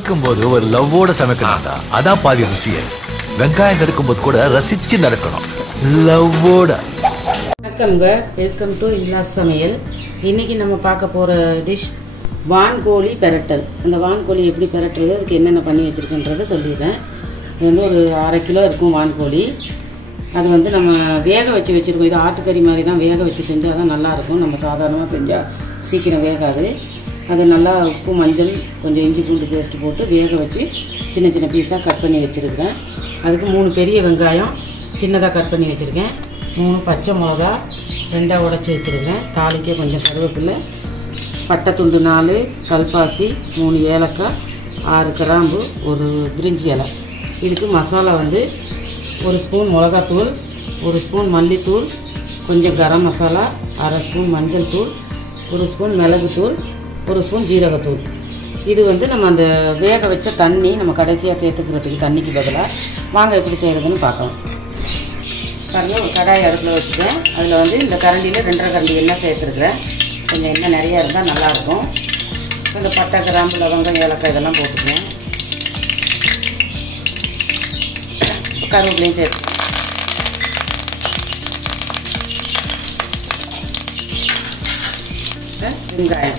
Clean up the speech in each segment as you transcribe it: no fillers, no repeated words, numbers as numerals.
சமைக்கும்போது ஒரு லவ்வோட சமைக்கணும்டா. அதான் பாதி ருசியே. வெங்காயம் நறுக்கும்போது கூட ரசிச்சு நறுக்கணும், லவ்வோட. வணக்கம்ங்க, வெல்கம் டு இல்லாஸ் சமையல். இன்னைக்கு நம்ம பார்க்க போற டிஷ் வான்கோழி பெரட்டல். அந்த வான்கோழி எப்படி பெரட்டுறது, அதுக்கு என்னென்ன பண்ணி வச்சுருக்குன்றதை சொல்லிடுறேன். இது வந்து ஒரு 1/2 கிலோ இருக்கும் வான்கோழி. அது வந்து நம்ம வேக வச்சுருக்கோம். இது ஆட்டுக்கறி மாதிரி தான் வேக வச்சு செஞ்சால் தான் நல்லாயிருக்கும். நம்ம சாதாரணமாக செஞ்சால் சீக்கிரம் வேகாது. அது நல்லா உப்பு, மஞ்சள், கொஞ்சம் இஞ்சி பூண்டு பேஸ்ட்டு போட்டு வேக வச்சு சின்ன சின்ன பீஸாக கட் பண்ணி வச்சுருக்கிறேன். அதுக்கு 3 பெரிய வெங்காயம் சின்னதாக கட் பண்ணி வச்சுருக்கேன். 3 பச்சை மிளகா 2ஆக உடச்சி வச்சுருக்கேன். தாளிக்க கொஞ்சம் கருவேப்பிலை, பட்டை துண்டு 4, கல்பாசி 3 ஏலக்காய், 6 கிராம்பு, ஒரு பிரிஞ்சி இலை. இதுக்கு மசாலா வந்து 1 ஸ்பூன் மிளகாத்தூள், 1 ஸ்பூன் மல்லித்தூள், கொஞ்சம் கரம் மசாலா, 1/2 ஸ்பூன் மஞ்சள் தூள், 1 ஸ்பூன் மிளகுத்தூள், 1 ஸ்பூன் ஜீரகத்தூள். இது வந்து நம்ம அந்த வேக வச்ச தண்ணி நம்ம கடைசியாக சேர்த்துக்கிறதுக்கு தண்ணிக்கு பதிலாக. வாங்க எப்படி செய்கிறதுன்னு பார்க்கலாம். பாருங்கள், ஒரு கடாய் அடுப்பில் வச்சுட்டேன். அதில் வந்து இந்த கரண்டியில் 2.5 கரண்டி எண்ணெய் சேர்த்துருக்குறேன். கொஞ்சம் எண்ணெய் நிறையா இருந்தால் நல்லாயிருக்கும். இந்த பட்டை, கிராம்பு, லவங்கம், ஏலக்காய் இதெல்லாம் போட்டுக்குவேன். கருவேப்பிலையும் சேர்த்து வெங்காயம்.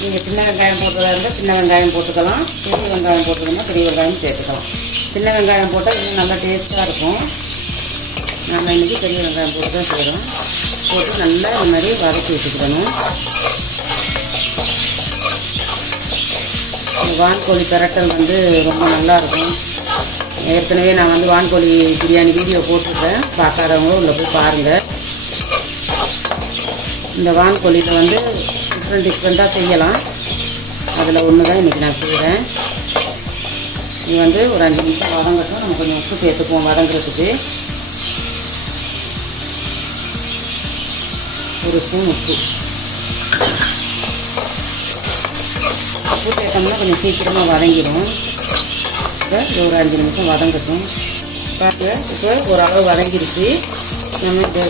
நீங்கள் சின்ன வெங்காயம் போட்டுறதா இருந்தால் சின்ன வெங்காயம் போட்டுக்கலாம், பெரிய வெங்காயம் போட்டுக்கணும்னா பெரிய வெங்காயம் சேர்த்துக்கலாம். சின்ன வெங்காயம் போட்டால் இன்னும் நல்லா டேஸ்ட்டாக இருக்கும். நம்ம இன்றைக்கி பெரிய வெங்காயம் போட்டு தான் செய்கிறோம். போட்டு நல்லா இந்த மாதிரி வதக்கி வச்சுக்கணும். வான்கோழி பெரட்டல் வந்து ரொம்ப நல்லாயிருக்கும். ஏற்கனவே நான் வந்து வான்கோழி பிரியாணி வீடியோ போட்டிருக்கேன், பார்க்காதவங்க உள்ள போய் பாருங்கள். இந்த வான்கோழியில் வந்து டிஃப்ரெண்ட்டாக செய்யலாம். அதில் ஒன்று தான் இன்றைக்கி நான் செய்கிறேன். இது வந்து ஒரு 5 நிமிஷம் வதங்கட்டும். நம்ம கொஞ்சம் உப்பு சேர்த்துக்குவோம் வதங்குறதுக்கு. 1 ஸ்பூன் உப்பு சேர்த்தோம்னா கொஞ்சம் சீக்கிரமாக வதங்கிடும். இப்போ ஒரு 5 நிமிஷம் வதங்கட்டும். பார்த்து இப்போ ஓரளவு வதங்கிடுச்சு. நம்ம இந்த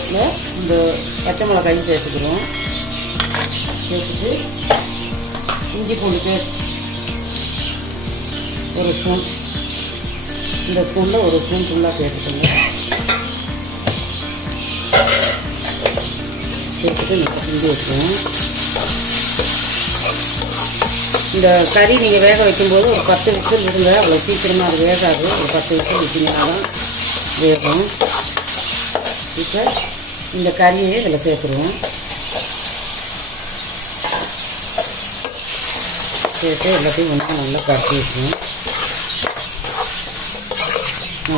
இந்த பச்சை மிளகாயும் சேர்த்துக்கிறோம். சேர்த்துட்டு இஞ்சி பூண்டு பேஸ்ட் 1 ஸ்பூன், இந்த ஸ்பூனில் 1 ஸ்பூன் ஃபுல்லாக சேர்த்துக்கோங்க. சேர்த்துட்டு நம்ம கிண்டி வச்சுருவோம். இந்த கறி நீங்கள் வேக வைக்கும்போது ஒரு 10 விசில் விடுங்க. அவ்வளோ சீக்கிரமாக அது வேகாது. ஒரு 10 விசில் விட்டிங்கன்னா தான் வேகும். இப்போ இந்த கறியை இதில் சேர்த்துருவோம். சேர்த்து எல்லாத்தையும் கொஞ்சம் நல்லா கரைச்சி வச்சுருவோம்.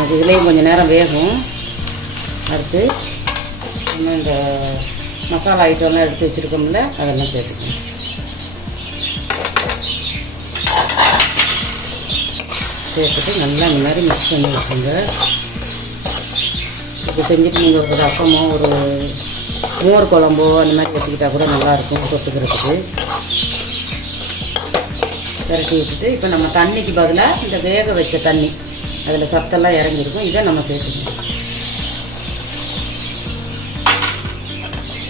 அது இதுலேயும் கொஞ்சம் நேரம் வேகும். அடுத்து நம்ம இந்த மசாலா ஐட்டம்லாம் எடுத்து வச்சுருக்கோம்ல, அதெல்லாம் சேர்த்துக்கணும். சேர்த்துட்டு நல்லா இந்த மாதிரி மிக்ஸ் பண்ணி வச்சுங்க. இப்போ செஞ்சுட்டு நீங்கள் ஒரு ரசமோ ஒரு மோர் குழம்போ அந்த மாதிரி வச்சுக்கிட்டால் கூட நல்லாயிருக்கும் தொட்டுக்கிறதுக்கு. திரட்டி விட்டுட்டு இப்போ நம்ம தண்ணிக்கு பதிலாக இந்த வேக வச்ச தண்ணி, அதில் சத்தெல்லாம் இறங்கியிருக்கும், இதை நம்ம சேர்த்துக்கணும்.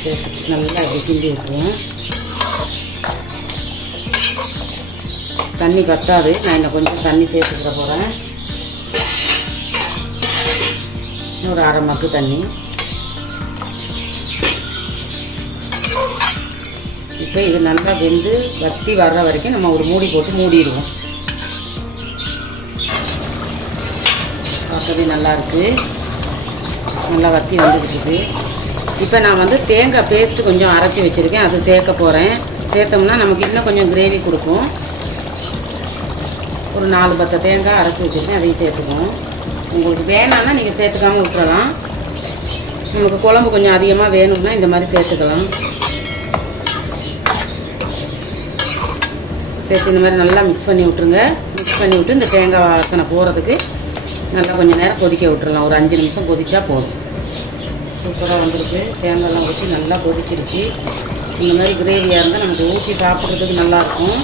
சேர்த்துட்டு நல்லா இப்படி கிண்டி விட்டுருவோம். தண்ணி பத்தாது, நான் இன்னும் கொஞ்சம் தண்ணி சேர்த்துக்கிற போகிறேன். ஒரு 1/2 மக்கு தண்ணி. இப்போ இது நல்லா வெந்து வற்றி வர்ற வரைக்கும் நம்ம ஒரு மூடி போட்டு மூடிடுவோம். பார்க்கவே நல்லாயிருக்கு, நல்லா வற்றி வந்துக்கிட்டு. இப்போ நான் வந்து தேங்காய் பேஸ்ட்டு கொஞ்சம் அரைச்சி வச்சுருக்கேன், அது சேர்க்க போகிறேன். சேர்த்தோம்னா நமக்கு இன்னும் கொஞ்சம் கிரேவி கொடுக்கும். ஒரு 4 பத்தை தேங்காய் அரைச்சி வச்சுருக்கேன், அதையும் சேர்த்துக்குவோம். உங்களுக்கு வேணான்னா நீங்கள் சேர்த்துக்காமல் விட்டுறலாம். நமக்கு குழம்பு கொஞ்சம் அதிகமாக வேணும்னா இந்த மாதிரி சேர்த்துக்கலாம். சேர்த்து இந்த மாதிரி நல்லா மிக்ஸ் பண்ணி விட்ருங்க. மிக்ஸ் பண்ணி விட்டு இந்த தேங்காய் வாசனை போகிறதுக்கு நல்லா கொஞ்சம் நேரம் கொதிக்க விட்டுறலாம். ஒரு 5 நிமிஷம் கொதிச்சா போதும். சூப்பராக வந்துருக்கு. தேங்காயெல்லாம் ஊற்றி நல்லா கொதிச்சிருச்சு. இந்த மாதிரி கிரேவியாக இருந்தால் நமக்கு ஊற்றி சாப்பிட்றதுக்கு நல்லாயிருக்கும்.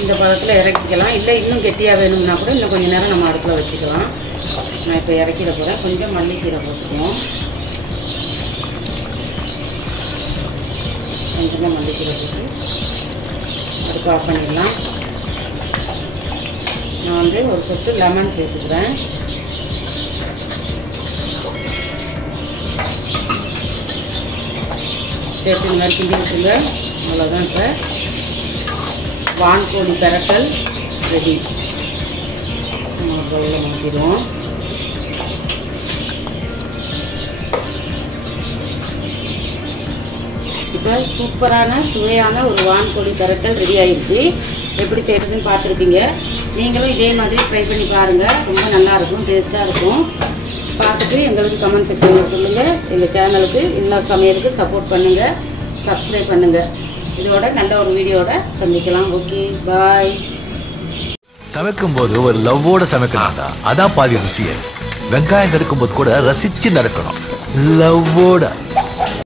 இந்த பதத்தில் இறக்கிக்கலாம். இல்லை இன்னும் கெட்டியாக வேணும்னா கூட இன்னும் கொஞ்சம் நேரம் நம்ம அடுப்பில் வச்சுக்கலாம். நான் இப்போ இறக்கிட போகிறேன். கொஞ்சம் மல்லிக்கீரை போட்டுக்குவோம். கொஞ்சமாக மல்லிக்கீரை போட்டு அடுப்பு ஆஃப் பண்ணிடலாம். நான் வந்து ஒரு சொட்டு லெமன் சேர்த்துக்கிறேன். சேர்த்து இந்த மாதிரி கிண்டி விட்டுங்க. அவ்வளோதான் சார், வான்கோழி பெரட்டல் ரெடி. பவுலில் மாற்றிடுவோம். இப்போ சூப்பரான சுவையான ஒரு வான்கோழி பெரட்டல் ரெடி ஆயிடுச்சு. எப்படி செய்கிறதுன்னு பார்த்துருப்பீங்க. நீங்களும் இதே மாதிரி ட்ரை பண்ணி பாருங்கள். ரொம்ப நல்லாயிருக்கும், டேஸ்ட்டாக இருக்கும். பார்த்துட்டு எங்களுக்கு கமெண்ட் செக்ஷனில் சொல்லுங்கள். எங்கள் சேனலுக்கு இல்லா சமையலுக்கு சப்போர்ட் பண்ணுங்கள், சப்ஸ்கிரைப் பண்ணுங்கள். இதோட நல்ல ஒரு வீடியோட சந்திக்கலாம். ஓகே, பாய். சமைக்கும் போது ஒரு லவ்வோட சமைக்கணும்டா, அதான் பாதி ருசியே. வெங்காயம் நறுக்கும் போது கூட ரசிச்சு நறுக்கணும், லவ்வோட.